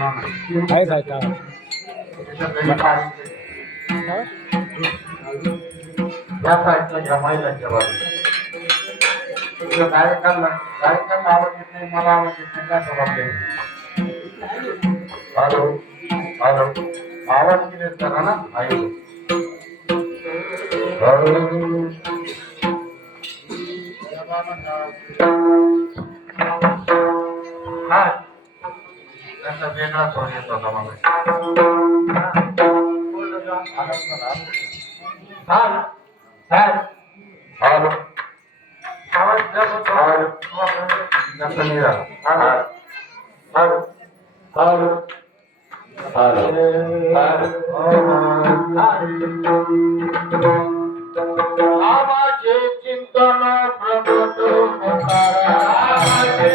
हा. त्याच्यात काही पाणी हा? या साईडला घ्या महिलांच्या बाजूला गायकांना गायकांना आवाज येत नाही मला आवाज येत नाही काय प्रॉब्लेम हॅलो हॅलो आवाज क्लिअर करा ना ऐकू हॅलो हा त्यांचा वेगळा स्वर येत होता मला हा हा हॅलो आवाज जप हॅलो जास्त नाही झाला हॅलो हॅलो হর হর হর আমাজে চিন্তন প্রকট আমাজে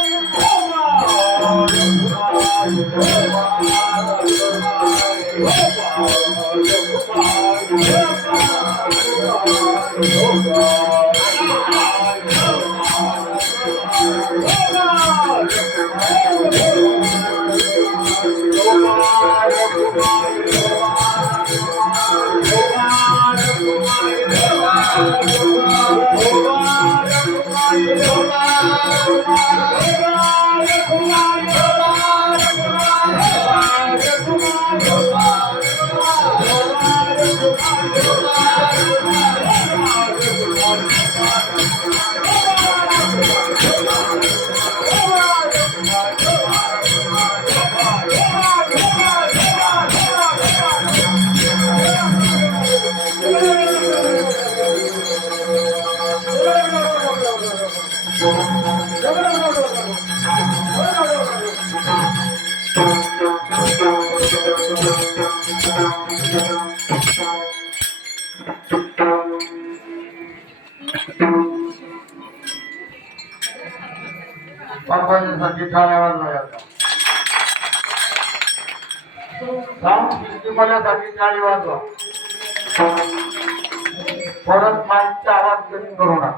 Thank you. पंचायतीसाठी ठाण्यावर जायचा साऊंड वाजवा परत माईकचा आवाज कमी करू नका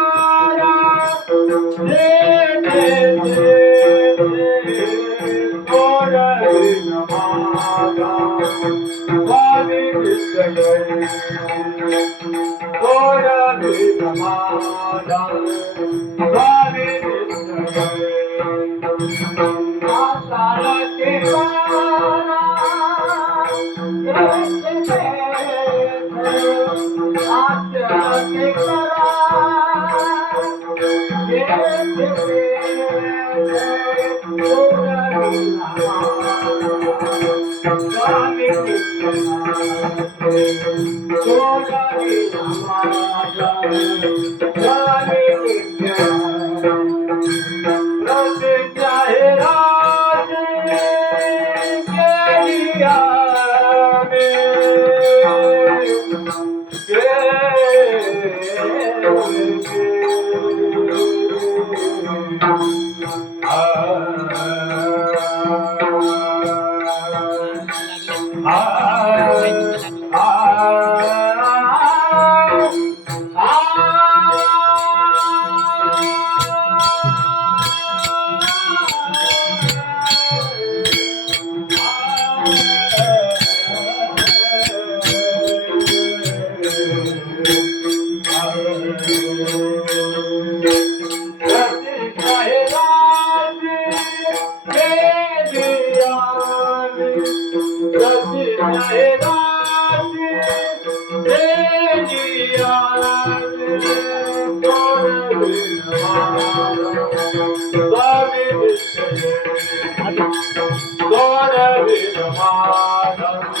Hare Krishna. Oh. Hare Rama,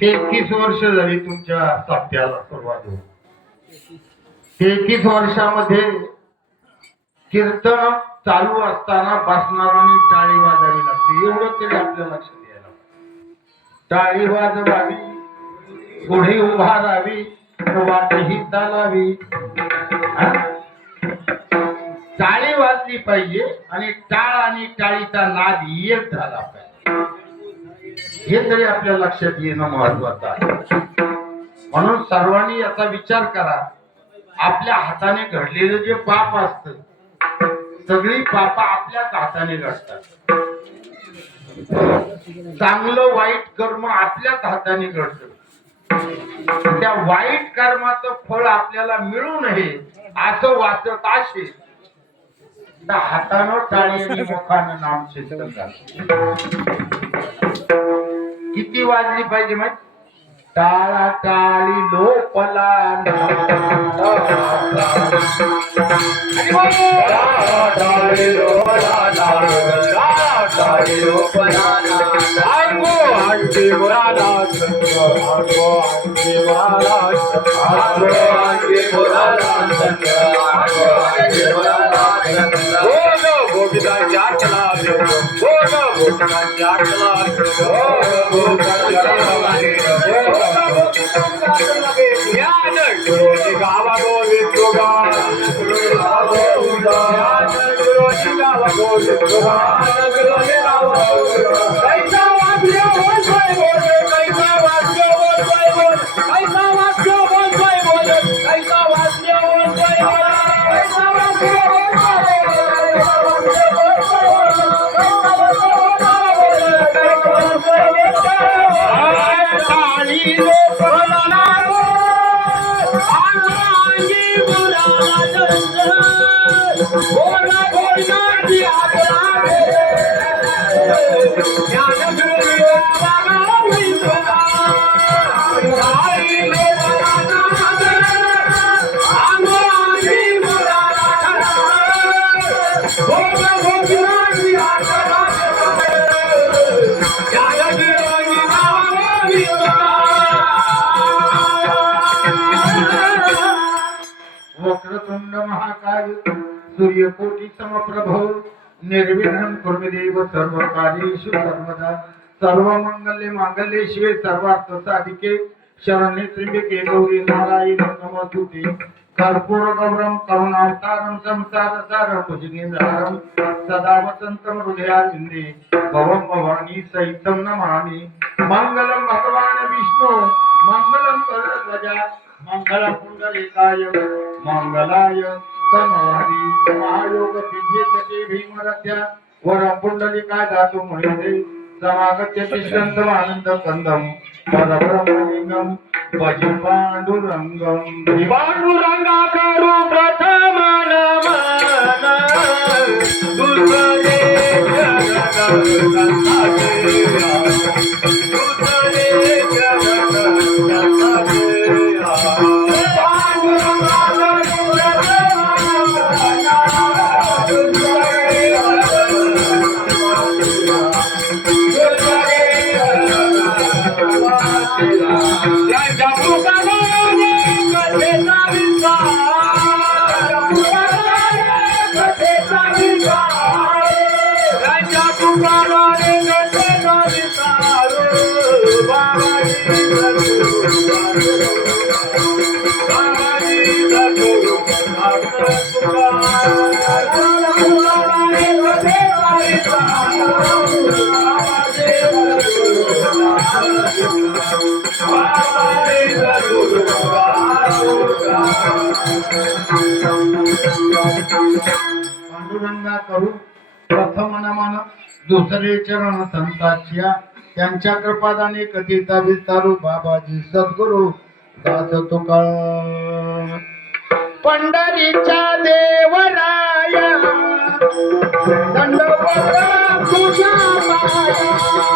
तेहतीस वर्ष झाली तुमच्या साथ्याला सुरुवात होऊन. तेहतीस वर्षामध्ये कीर्तन चालू असताना बसणाऱ्यांनी टाळी वाजावी लागते. एवढं तरी आपल्या लक्षात यायला टाळी वाजवावी पुढे उभा राहावी वाटही चालावी. टाळी वाजली पाहिजे आणि टाळ आणि टाळीचा नाद एक झाला पाहिजे. हे तरी आपल्या लक्षात येणं महत्वाचं आहे. म्हणून सर्वांनी याचा विचार करा. आपल्या हाताने घडलेलं जे पाप असत सगळी पाप आपल्याच हाताने घडतात. चांगलं वाईट कर्म आपल्याच हाताने घडत. त्या वाईट कर्माचं फळ आपल्याला मिळू नये असं वाचत असेल तर हातानं टाळी आणि मुखानं नाम चिंतन किती वाजली पाहिजे माहिती? टाळा टाळी लोपला आंटी मुरादास आंगो आंटी मुरादास आंगो आंटी मुरादास आंगो आंटी मुरादास बोलो गोविंदा जाटला बोलो गोविंदा जाटला बोलो गोविंदा जाटला बोलो गोविंदा जाटला या न डोळी गावा गोविंद 多些不怕，咱就。来，我喝。सूर्यकोटी समप्रभो निर्विघ्नं कुरु देव सर्व कार्येषु सर्वदा सर्व मंगल्ये मांगल्ये शिवे सर्वार्थ साधिके शरण्ये त्र्यंबके गौरी नारायण नमोस्तुते। कर्पूर गौरम करुणावतारम संसार सारम भुजगेंद्रहारम सदा वसंतम हृदयारविंदे भवम भवानी सहितम नमामि। मंगलम भगवान विष्णु मंगलम भरद्वजा मंगलम पुंडलिकाय मंगलाय तनोहरी महायोग सिद्धे भीमरथ्या वर पुंडलिका धातु मुळे समागत्य तिष्ठन्तम आनंद कंदम परब्रह्मलिंगम भज प्रथम पांडुरंगा करू प्रथम नमन दुसरे चरण संताच्या त्यांच्या कृपादाने कथिता विस्तारू बाबाजी सद्गुरु दास तुकाळ पंढरीच्या देवराया दंडवत तुझ्या माया.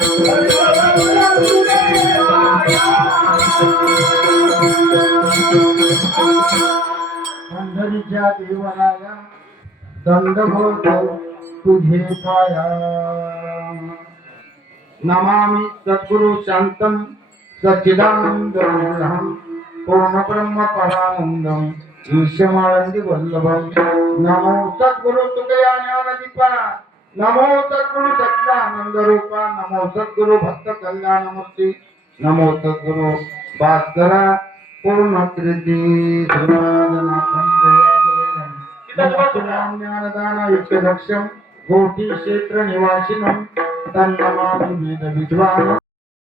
पाया दंडवत तुझ्या पाया पंढरीच्या देवराया दंडभोत तुझे पाया. नमामि सद्गुरु शांतम सच्चिदानंद विग्रहं पूर्ण ब्रह्म परानंदम ईशमानंदी वल्लभं नमो सद्गुरु तुकया ज्ञानदीपा। नमो सद्गुरु सच्चिदानंद रूपा नमो सद्गुरु भक्त कल्याणमूर्ती नमो सद्गुरु भास्करा पूर्ण कृती ज्ञानदान युक्त लक्ष्यम कोटी क्षेत्र निवासिनम तन्नमामि वेद विद्वान